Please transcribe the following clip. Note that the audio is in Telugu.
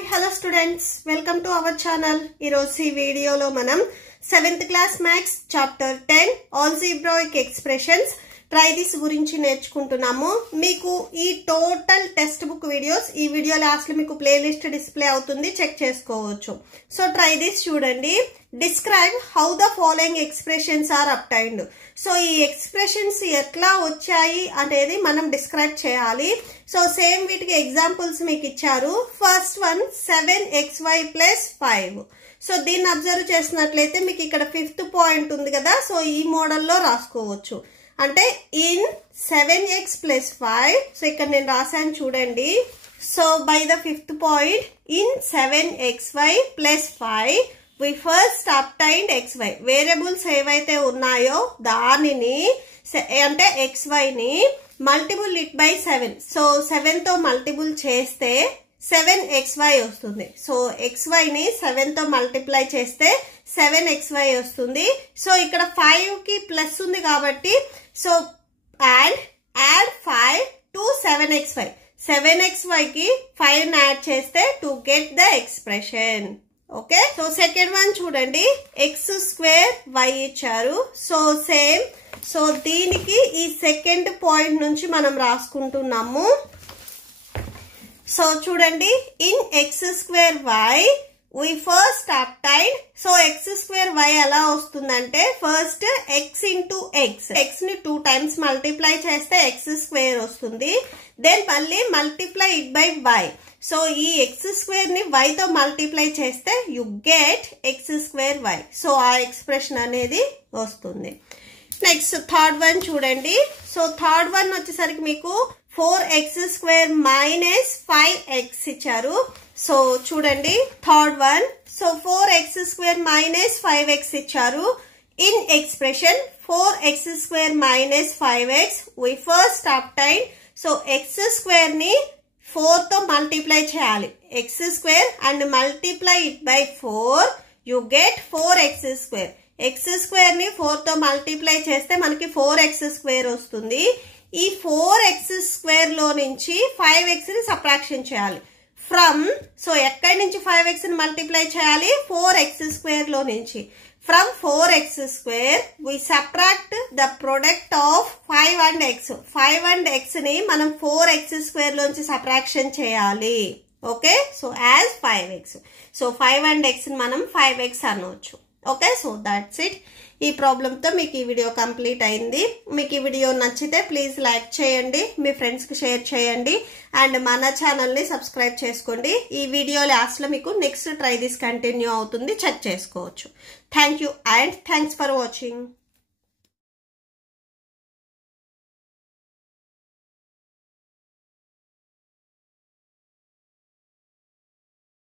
Hi, hello students. Welcome to our channel. ఈరోజు ఈ వీడియోలో మనం 7th class maths chapter 10 algebraic expressions try this గురించి నేర్చుకుంటున్నాము. మీకు ఈ టోటల్ టెక్స్ట్ బుక్ వీడియోస్ ఈ వీడియో లాస్ట్ లో మీకు ప్లేలిస్ట్ డిస్ప్లే అవుతుంది, చెక్ చేసుకోవచ్చు. సో ట్రై దిస్ చూడండి. Describe how the following expressions are obtained. So ఈ ఎక్స్ప్రెషన్స్ ఎట్లా వచ్చాయి అనేది మనం డిస్క్రైబ్ చేయాలి. సో సేమ్ వీటికి ఎగ్జాంపుల్స్ మీకు ఇచ్చారు. First one 7xy + 5. సో దీన్ని అబ్జర్వ్ చేసినట్లయితే మీకు ఇక్కడ 5th పాయింట్ ఉంది కదా. సో ఈ మోడల్లో రాసుకోవచ్చు. అంటే ఇన్ 7x + 5. సో ఇక్కడ నేను రాశాను చూడండి. So by the 5th point in 7xy + 5 we first obtained xy. Variables ఏవైతే ఉన్నాయో దానిని అంటే xy ని మల్టిపుల్ ఇట్ బై 7. సో 7 తో మల్టిపుల్ చేస్తే 7xy వస్తుంది. సో xy ని 7 తో మల్టిప్లై చేస్తే 7xy వస్తుంది. సో ఇక్కడ 5 కి ప్లస్ ఉంది కాబట్టి so add 5 to 7xy. 7xy కి 5 యాడ్ చేస్తే to get the expression. Okay, so second one చూడండి. x² ఇచ్చారు. So same. సో దీనికి ఈ సెకండ్ పాయింట్ నుంచి మనం రాసుకుంటున్నాము. సో చూడండి, in x² we first obtained. So x² ఎలా వస్తుందంటే ఫస్ట్ x into x ని 2 times మల్టిప్లై చేస్తే x² వస్తుంది. దెన్ మళ్ళీ multiply it by y. So ఈ x² ని y తో మల్టిప్లై చేస్తే యు గెట్ x²y. సో ఆ ఎక్స్ప్రెషన్ అనేది వస్తుంది. నెక్స్ట్ థర్డ్ వన్ చూడండి. సో థర్డ్ వన్ వచ్చేసరికి మీకు 4x² - 5x ఇచ్చారు. సో చూడండి third one. So 4x² - 5x ఇచ్చారు. In expression 4x² - 5x we first obtained. So x² ని 4 తో మల్టిప్లై చేయాలి. x² and multiply it by 4 you get 4x². x² ని 4 తో మల్టిప్లై చేస్తే మనకి 4x² వస్తుంది. ఈ 4x² లో నుంచి 5x ని సబ్ట్రాక్షన్ చేయాలి. ఫ్రమ్, సో ఎక్కడి నుంచి 5x ని మల్టిప్లై చేయాలి? 4x² లో నుంచి. From 4x² we subtract the product of 5 and x. 5 and x ని మనం 4x² లోంచి సబ్ట్రాక్షన్ చేయాలి. Okay, so as 5x. So 5 and x ని మనం 5x అనవచ్చు. Okay, so that's it. ఈ ప్రాబ్లంతో మీకు ఈ వీడియో కంప్లీట్ అయింది. మీకు ఈ వీడియో నచ్చితే ప్లీజ్ లైక్ చేయండి, మీ ఫ్రెండ్స్కి షేర్ చేయండి, అండ్ మన ఛానల్ని సబ్స్క్రైబ్ చేసుకోండి. ఈ వీడియో లాస్ట్లో మీకు నెక్స్ట్ ట్రై దిస్ కంటిన్యూ అవుతుంది, చెక్ చేసుకోవచ్చు. Thank you and thanks for watching.